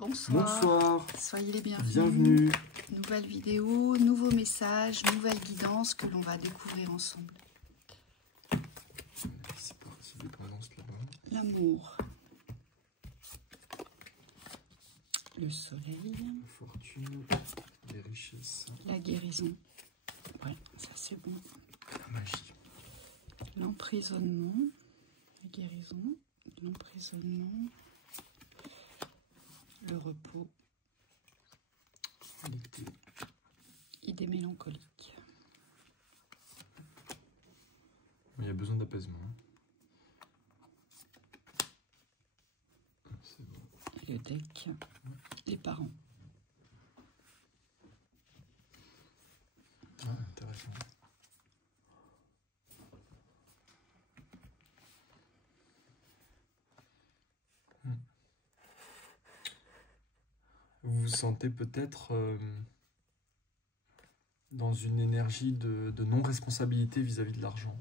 Bonsoir. Bonsoir. Soyez les bienvenus. Bienvenue. Nouvelle vidéo, nouveau message, nouvelle guidance que l'on va découvrir ensemble. C'est parti, dépendance là-bas. L'amour. Le soleil. La fortune, les richesses. La guérison. Ouais, ça c'est bon. La magie. L'emprisonnement. La guérison. L'emprisonnement. Le repos. L'été. Idée mélancolique. Il y a besoin d'apaisement. C'est bon. Et le deck. Les parents. Ah, intéressant. Vous vous sentez peut-être dans une énergie de non-responsabilité vis-à-vis de l'argent.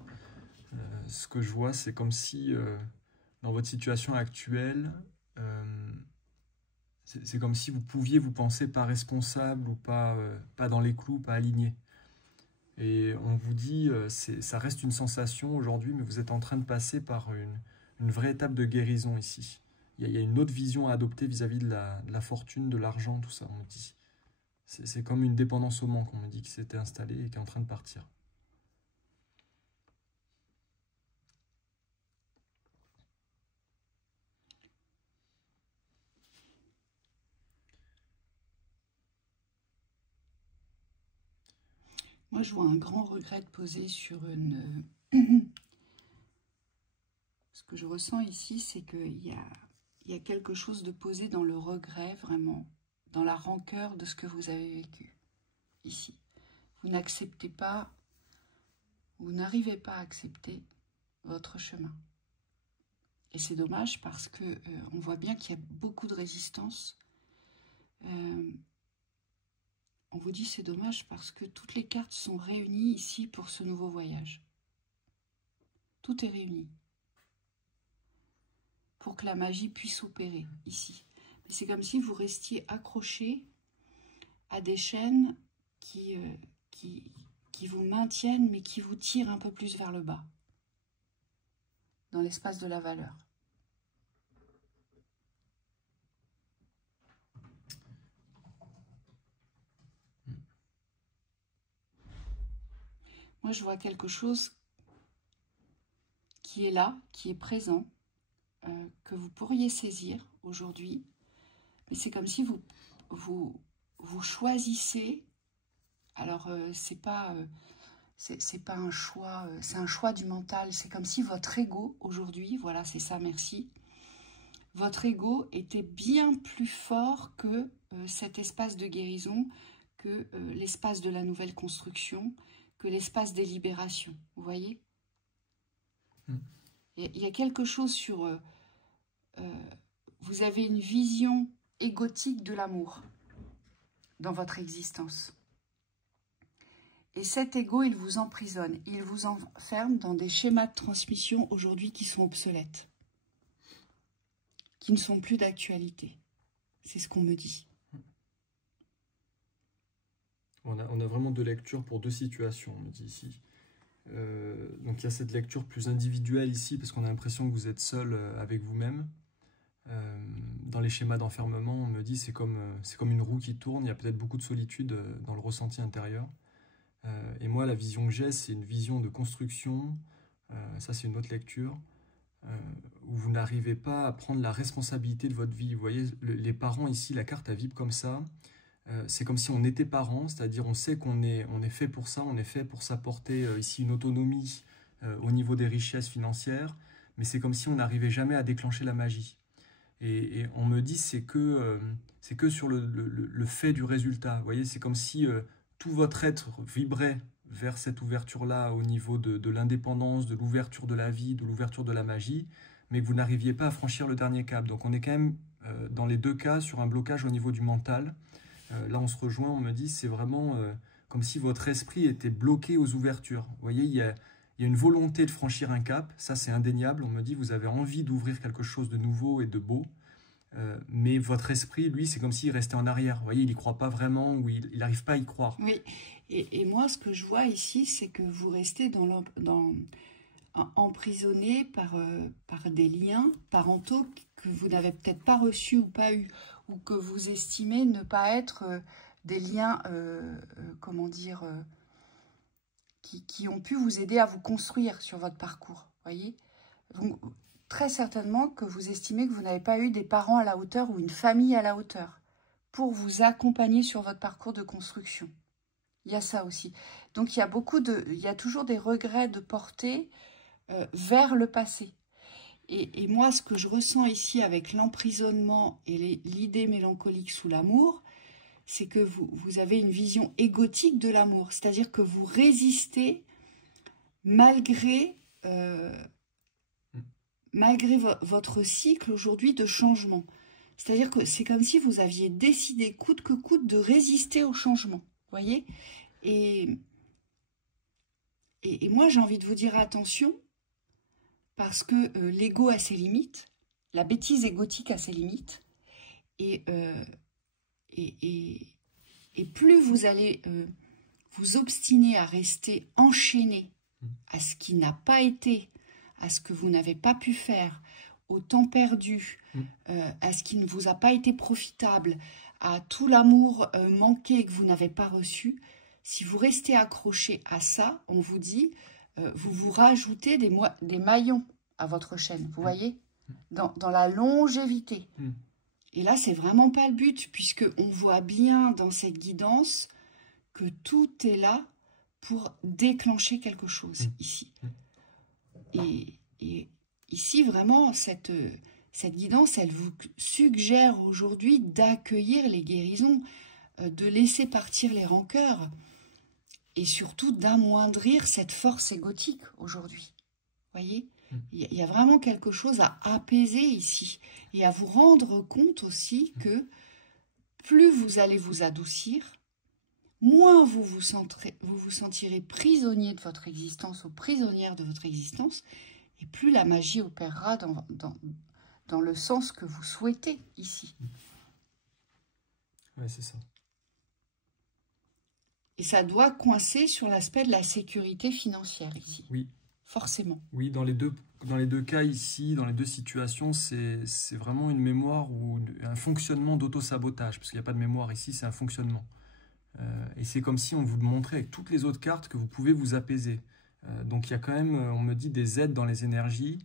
Ce que je vois, c'est comme si dans votre situation actuelle, c'est comme si vous pouviez vous penser pas responsable ou pas dans les clous, pas aligné. Et on vous dit, ça reste une sensation aujourd'hui, mais vous êtes en train de passer par une vraie étape de guérison ici. Il y a une autre vision à adopter vis-à-vis de la fortune, de l'argent, tout ça, on me dit. C'est comme une dépendance au manque, on me dit, qui s'était installée et qui est en train de partir. Moi, je vois un grand regret posé sur une... Ce que je ressens ici, c'est qu'il y a quelque chose de posé dans le regret, vraiment, dans la rancœur de ce que vous avez vécu, ici. Vous n'acceptez pas, vous n'arrivez pas à accepter votre chemin. Et c'est dommage parce que on voit bien qu'il y a beaucoup de résistance. On vous dit c'est dommage parce que toutes les cartes sont réunies ici pour ce nouveau voyage. Tout est réuni pour que la magie puisse opérer ici. Mais c'est comme si vous restiez accroché à des chaînes qui vous maintiennent mais qui vous tirent un peu plus vers le bas, dans l'espace de la valeur. Moi, je vois quelque chose qui est là, qui est présent, que vous pourriez saisir aujourd'hui. Mais c'est comme si vous choisissez. Alors, c'est pas un choix, c'est un choix du mental. C'est comme si votre ego, aujourd'hui, voilà, c'est ça, merci. Votre ego était bien plus fort que cet espace de guérison, que l'espace de la nouvelle construction, que l'espace des libérations, vous voyez? Il y a quelque chose sur... vous avez une vision égotique de l'amour dans votre existence. Et cet ego, il vous emprisonne, il vous enferme dans des schémas de transmission aujourd'hui qui sont obsolètes, qui ne sont plus d'actualité. C'est ce qu'on me dit. On a vraiment deux lectures pour deux situations, on me dit ici. Donc il y a cette lecture plus individuelle ici, parce qu'on a l'impression que vous êtes seul avec vous-même. Dans les schémas d'enfermement, on me dit c'est comme une roue qui tourne, il y a peut-être beaucoup de solitude dans le ressenti intérieur. Et moi, la vision que j'ai, c'est une vision de construction, ça c'est une autre lecture, où vous n'arrivez pas à prendre la responsabilité de votre vie. Vous voyez, les parents ici, la carte, elle vibre comme ça. C'est comme si on était parents, c'est-à-dire on sait qu'on est fait pour ça, on est fait pour s'apporter ici une autonomie au niveau des richesses financières, mais c'est comme si on n'arrivait jamais à déclencher la magie. Et on me dit c'est que sur le fait du résultat. Vous voyez, c'est comme si tout votre être vibrait vers cette ouverture-là au niveau de l'indépendance, de l'ouverture de la vie, de l'ouverture de la magie, mais que vous n'arriviez pas à franchir le dernier cap. Donc on est quand même dans les deux cas sur un blocage au niveau du mental. Là on se rejoint, on me dit c'est vraiment comme si votre esprit était bloqué aux ouvertures. Vous voyez, il y a une volonté de franchir un cap, ça c'est indéniable. On me dit vous avez envie d'ouvrir quelque chose de nouveau et de beau, Mais votre esprit, lui, c'est comme s'il restait en arrière. Vous voyez, il n'y croit pas vraiment ou il n'arrive pas à y croire. Oui, et moi, ce que je vois ici, c'est que vous restez emprisonné par des liens parentaux que vous n'avez peut-être pas reçus ou pas eu, ou que vous estimez ne pas être des liens, comment dire, qui ont pu vous aider à vous construire sur votre parcours, voyez. Donc, très certainement que vous estimez que vous n'avez pas eu des parents à la hauteur ou une famille à la hauteur pour vous accompagner sur votre parcours de construction. Il y a ça aussi. Donc, il y a toujours des regrets de porter vers le passé. Et moi, ce que je ressens ici avec l'emprisonnement et l'idée mélancolique sous l'amour, c'est que vous avez une vision égotique de l'amour. C'est-à-dire que vous résistez malgré votre cycle aujourd'hui de changement. C'est-à-dire que c'est comme si vous aviez décidé coûte que coûte de résister au changement. Voyez ? Et moi, j'ai envie de vous dire attention, parce que l'ego a ses limites, la bêtise égotique a ses limites, et plus vous allez vous obstiner à rester enchaîné à ce qui n'a pas été, à ce que vous n'avez pas pu faire, au temps perdu, à ce qui ne vous a pas été profitable, à tout l'amour manqué que vous n'avez pas reçu, si vous restez accroché à ça, on vous dit, vous vous rajoutez des maillons à votre chaîne, vous voyez, dans la longévité. Et là, c'est vraiment pas le but, puisqu'on voit bien dans cette guidance que tout est là pour déclencher quelque chose ici. Et ici, vraiment, cette guidance, elle vous suggère aujourd'hui d'accueillir les guérisons, de laisser partir les rancœurs et surtout d'amoindrir cette force égotique aujourd'hui. Voyez ? Il y a vraiment quelque chose à apaiser ici et à vous rendre compte aussi que plus vous allez vous adoucir, moins vous vous sentirez prisonnier de votre existence ou prisonnière de votre existence, et plus la magie opérera dans le sens que vous souhaitez ici. Oui, c'est ça. Et ça doit coincer sur l'aspect de la sécurité financière ici. Oui. Forcément. Oui, dans les deux cas ici, dans les deux situations, c'est vraiment une mémoire ou un fonctionnement d'auto-sabotage, parce qu'il n'y a pas de mémoire ici, c'est un fonctionnement. Et c'est comme si on vous montrait avec toutes les autres cartes que vous pouvez vous apaiser. Donc il y a quand même, on me dit, des aides dans les énergies.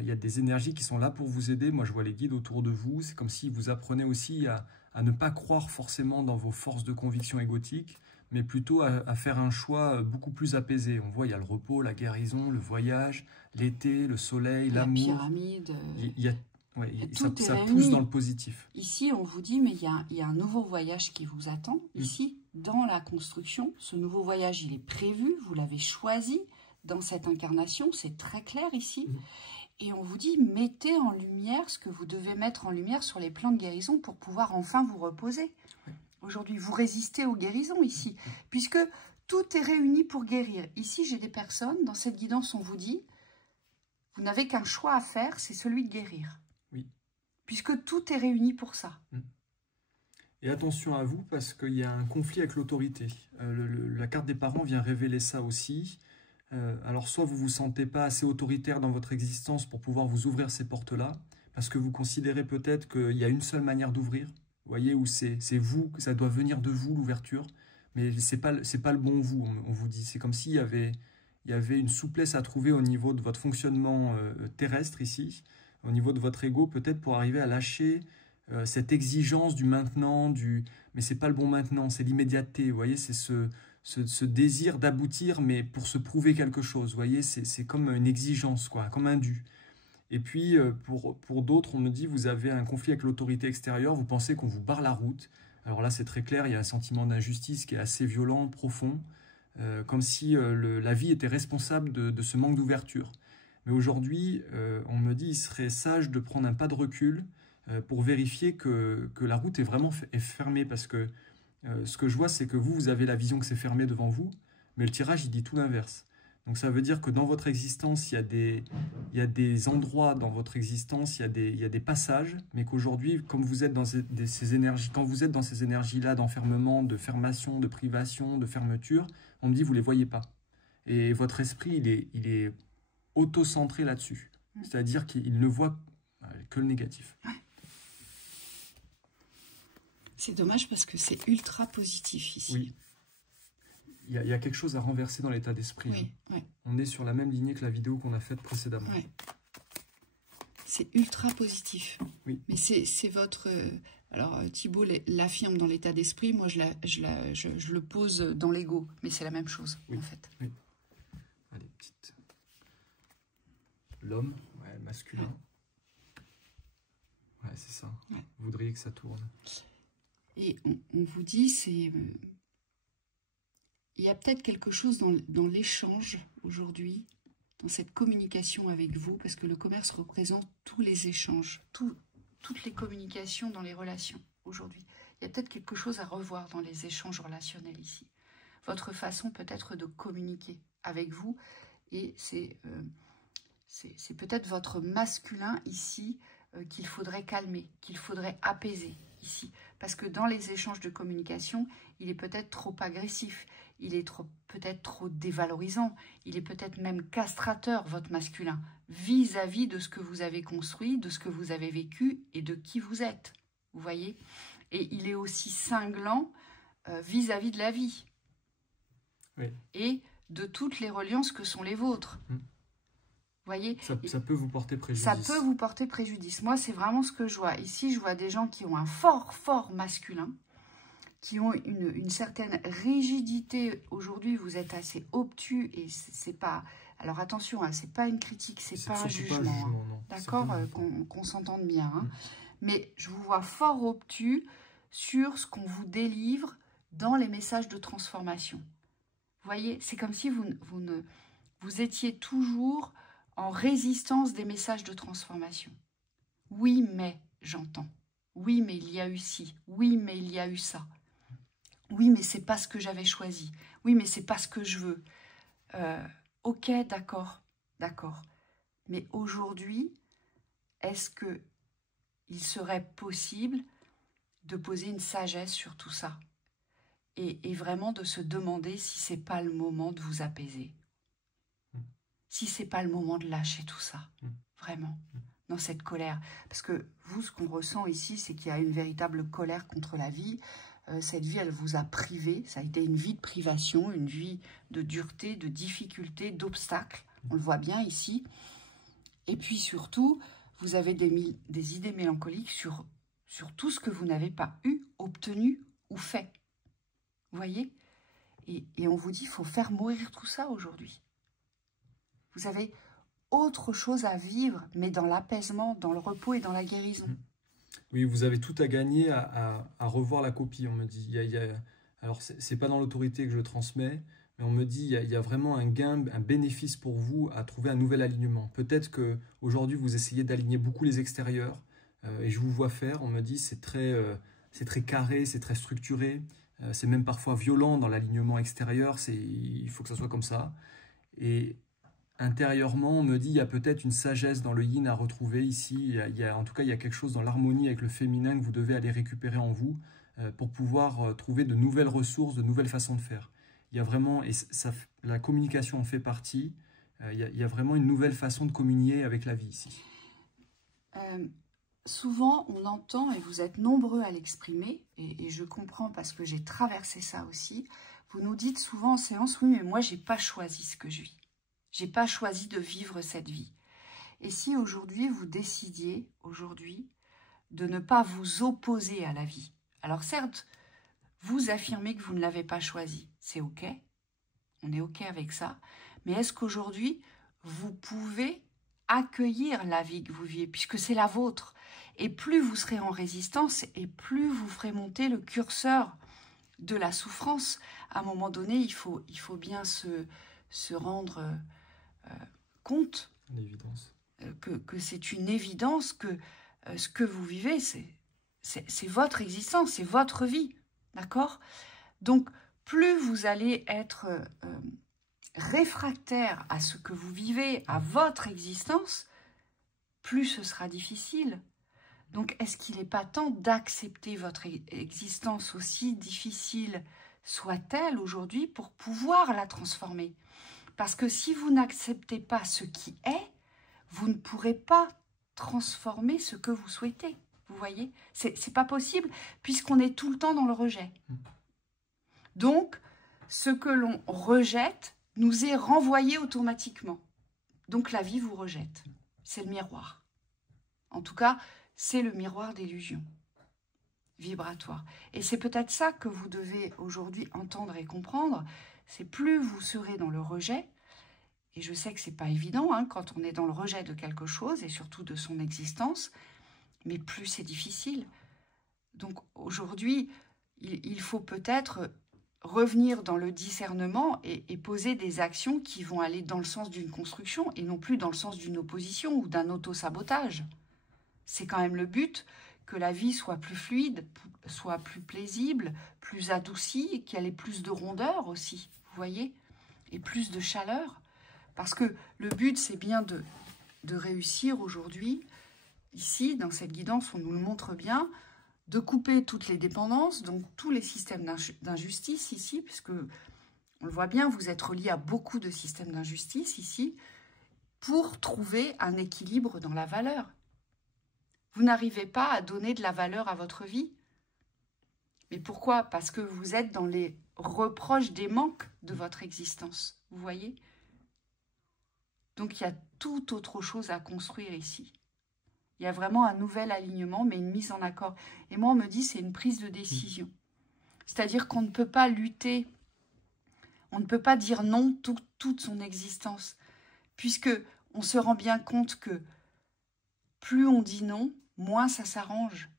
Il y a des énergies qui sont là pour vous aider. Moi, je vois les guides autour de vous. C'est comme si vous apprenaient aussi à ne pas croire forcément dans vos forces de conviction égotiques, mais plutôt à faire un choix beaucoup plus apaisé. On voit, il y a le repos, la guérison, le voyage, l'été, le soleil, l'amour. La pyramide. Ça pousse dans le positif. Ici, on vous dit, mais il y a un nouveau voyage qui vous attend. Ici, dans la construction, ce nouveau voyage, il est prévu, vous l'avez choisi dans cette incarnation, c'est très clair ici. Et on vous dit, mettez en lumière ce que vous devez mettre en lumière sur les plans de guérison pour pouvoir enfin vous reposer. Aujourd'hui, vous résistez aux guérisons ici, puisque tout est réuni pour guérir. Ici, j'ai des personnes, dans cette guidance, on vous dit, vous n'avez qu'un choix à faire, c'est celui de guérir. Oui. Puisque tout est réuni pour ça. Et attention à vous, parce qu'il y a un conflit avec l'autorité. La carte des parents vient révéler ça aussi. Alors, soit vous ne vous sentez pas assez autoritaire dans votre existence pour pouvoir vous ouvrir ces portes-là, parce que vous considérez peut-être qu'il y a une seule manière d'ouvrir. Vous voyez, où c'est vous, que ça doit venir de vous, l'ouverture. Mais c'est pas le bon vous, on vous dit. C'est comme s'il y avait une souplesse à trouver au niveau de votre fonctionnement terrestre ici, au niveau de votre ego, peut-être pour arriver à lâcher cette exigence du maintenant, mais c'est pas le bon maintenant, c'est l'immédiateté. Vous voyez, c'est ce désir d'aboutir, mais pour se prouver quelque chose. Vous voyez, c'est comme une exigence, quoi, comme un dû. Et puis, pour d'autres, on me dit, vous avez un conflit avec l'autorité extérieure, vous pensez qu'on vous barre la route. Alors là, c'est très clair, il y a un sentiment d'injustice qui est assez violent, profond, comme si la vie était responsable de ce manque d'ouverture. Mais aujourd'hui, on me dit, il serait sage de prendre un pas de recul pour vérifier que la route est vraiment fermée, parce que ce que je vois, c'est que vous avez la vision que c'est fermé devant vous, mais le tirage, il dit tout l'inverse. Donc ça veut dire que dans votre existence, il y a des endroits dans votre existence, il y a des passages, mais qu'aujourd'hui, comme vous êtes dans ces énergies, quand vous êtes dans ces énergies-là d'enfermement, de fermation, de privation, de fermeture, on me dit vous ne les voyez pas. Et votre esprit, il est auto-centré là-dessus. C'est-à-dire qu'il ne voit que le négatif. C'est dommage parce que c'est ultra positif ici. Oui. Il y a quelque chose à renverser dans l'état d'esprit. Oui, hein. oui. On est sur la même lignée que la vidéo qu'on a faite précédemment. Oui. C'est ultra positif. Oui. Mais c'est votre... alors Thibaut l'affirme dans l'état d'esprit, moi je le pose dans l'ego. Mais c'est la même chose, oui. en fait. Oui. Allez, petite... L'homme, ouais, masculin. Ouais, c'est ça. Ouais. Vous voudriez que ça tourne. Et on vous dit, c'est... il y a peut-être quelque chose dans l'échange aujourd'hui, dans cette communication avec vous, parce que le commerce représente tous les échanges, toutes les communications dans les relations aujourd'hui. Il y a peut-être quelque chose à revoir dans les échanges relationnels ici. Votre façon peut-être de communiquer avec vous, et c'est peut-être votre masculin ici qu'il faudrait calmer, qu'il faudrait apaiser ici. Parce que dans les échanges de communication, il est peut-être trop agressif, il est peut-être trop dévalorisant, il est peut-être même castrateur, votre masculin, vis-à-vis de ce que vous avez construit, de ce que vous avez vécu et de qui vous êtes. Vous voyez? Et il est aussi cinglant vis-à-vis de la vie. Oui. Et de toutes les reliances que sont les vôtres. Vous voyez, ça peut vous porter préjudice. Ça peut vous porter préjudice. Moi, c'est vraiment ce que je vois. Ici, je vois des gens qui ont un fort masculin, qui ont une certaine rigidité. Aujourd'hui, vous êtes assez obtus et c'est pas... Alors attention, hein, c'est pas une critique, c'est pas un jugement. D'accord, qu'on s'entende bien. Hein. Mais je vous vois fort obtus sur ce qu'on vous délivre dans les messages de transformation. Vous voyez, c'est comme si vous étiez toujours en résistance des messages de transformation. Oui, mais j'entends. Oui, mais il y a eu ci. Oui, mais il y a eu ça. Oui, mais c'est pas ce que j'avais choisi. Oui, mais c'est pas ce que je veux. Ok, d'accord, d'accord. Mais aujourd'hui, est-ce que il serait possible de poser une sagesse sur tout ça et vraiment de se demander si c'est pas le moment de vous apaiser? Si c'est pas le moment de lâcher tout ça, vraiment, dans cette colère. Parce que vous, ce qu'on ressent ici, c'est qu'il y a une véritable colère contre la vie. Cette vie, elle vous a privé. Ça a été une vie de privation, une vie de dureté, de difficulté, d'obstacles. On le voit bien ici. Et puis surtout, vous avez des idées mélancoliques sur tout ce que vous n'avez pas eu, obtenu ou fait. Vous voyez? Et on vous dit, il faut faire mourir tout ça aujourd'hui. Vous avez autre chose à vivre, mais dans l'apaisement, dans le repos et dans la guérison. Oui, vous avez tout à gagner à revoir la copie, on me dit. Alors, c'est pas dans l'autorité que je transmets, mais on me dit il y a vraiment un gain, un bénéfice pour vous à trouver un nouvel alignement. Peut-être qu'aujourd'hui, vous essayez d'aligner beaucoup les extérieurs, et je vous vois faire, on me dit c'est très carré, c'est très structuré, c'est même parfois violent dans l'alignement extérieur, il faut que ça soit comme ça. Et intérieurement, on me dit il y a peut-être une sagesse dans le yin à retrouver ici. En tout cas, il y a quelque chose dans l'harmonie avec le féminin que vous devez aller récupérer en vous pour pouvoir trouver de nouvelles ressources, de nouvelles façons de faire. Il y a vraiment, et la communication en fait partie, il y a vraiment une nouvelle façon de communier avec la vie ici. Souvent, on entend, et vous êtes nombreux à l'exprimer, et je comprends parce que j'ai traversé ça aussi, vous nous dites souvent en séance, oui, mais moi, j'ai pas choisi ce que je vis. J'ai pas choisi de vivre cette vie. Et si aujourd'hui, vous décidiez, aujourd'hui, de ne pas vous opposer à la vie. Alors certes, vous affirmez que vous ne l'avez pas choisi. C'est OK. On est OK avec ça. Mais est-ce qu'aujourd'hui, vous pouvez accueillir la vie que vous vivez, puisque c'est la vôtre. Et plus vous serez en résistance, et plus vous ferez monter le curseur de la souffrance. À un moment donné, il faut bien se rendre... compte que c'est une évidence que ce que vous vivez, c'est votre existence, c'est votre vie, d'accord? Donc, plus vous allez être réfractaire à ce que vous vivez, à votre existence, plus ce sera difficile. Donc, est-ce qu'il n'est pas temps d'accepter votre existence, aussi difficile soit-elle aujourd'hui, pour pouvoir la transformer? Parce que si vous n'acceptez pas ce qui est, vous ne pourrez pas transformer ce que vous souhaitez. Vous voyez? C'est pas possible, puisqu'on est tout le temps dans le rejet. Donc, ce que l'on rejette nous est renvoyé automatiquement. Donc, la vie vous rejette. C'est le miroir. En tout cas, c'est le miroir d'illusion vibratoire. Et c'est peut-être ça que vous devez aujourd'hui entendre et comprendre. C'est plus vous serez dans le rejet, et je sais que c'est pas évident hein, quand on est dans le rejet de quelque chose, et surtout de son existence, mais plus c'est difficile. Donc aujourd'hui, il faut peut-être revenir dans le discernement et poser des actions qui vont aller dans le sens d'une construction et non plus dans le sens d'une opposition ou d'un auto-sabotage. C'est quand même le but, que la vie soit plus fluide, soit plus paisible, plus adoucie, qu'elle ait plus de rondeur aussi, vous voyez, et plus de chaleur. Parce que le but, c'est bien de réussir aujourd'hui, ici, dans cette guidance, on nous le montre bien, de couper toutes les dépendances, donc tous les systèmes d'injustice ici, puisque, on le voit bien, vous êtes relié à beaucoup de systèmes d'injustice ici, pour trouver un équilibre dans la valeur. Vous n'arrivez pas à donner de la valeur à votre vie. Mais pourquoi? Parce que vous êtes dans les reproches des manques de votre existence. Vous voyez? Donc, il y a tout autre chose à construire ici. Il y a vraiment un nouvel alignement, mais une mise en accord. Et moi, on me dit c'est une prise de décision. C'est-à-dire qu'on ne peut pas lutter, on ne peut pas dire non toute son existence, puisque on se rend bien compte que plus on dit non, moins ça s'arrange.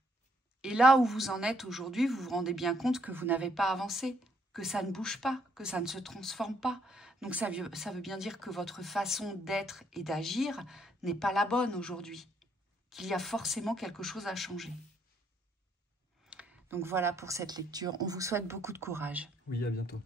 Et là où vous en êtes aujourd'hui, vous vous rendez bien compte que vous n'avez pas avancé, que ça ne bouge pas, que ça ne se transforme pas. Donc ça veut bien dire que votre façon d'être et d'agir n'est pas la bonne aujourd'hui, qu'il y a forcément quelque chose à changer. Donc voilà pour cette lecture. On vous souhaite beaucoup de courage. Oui, à bientôt.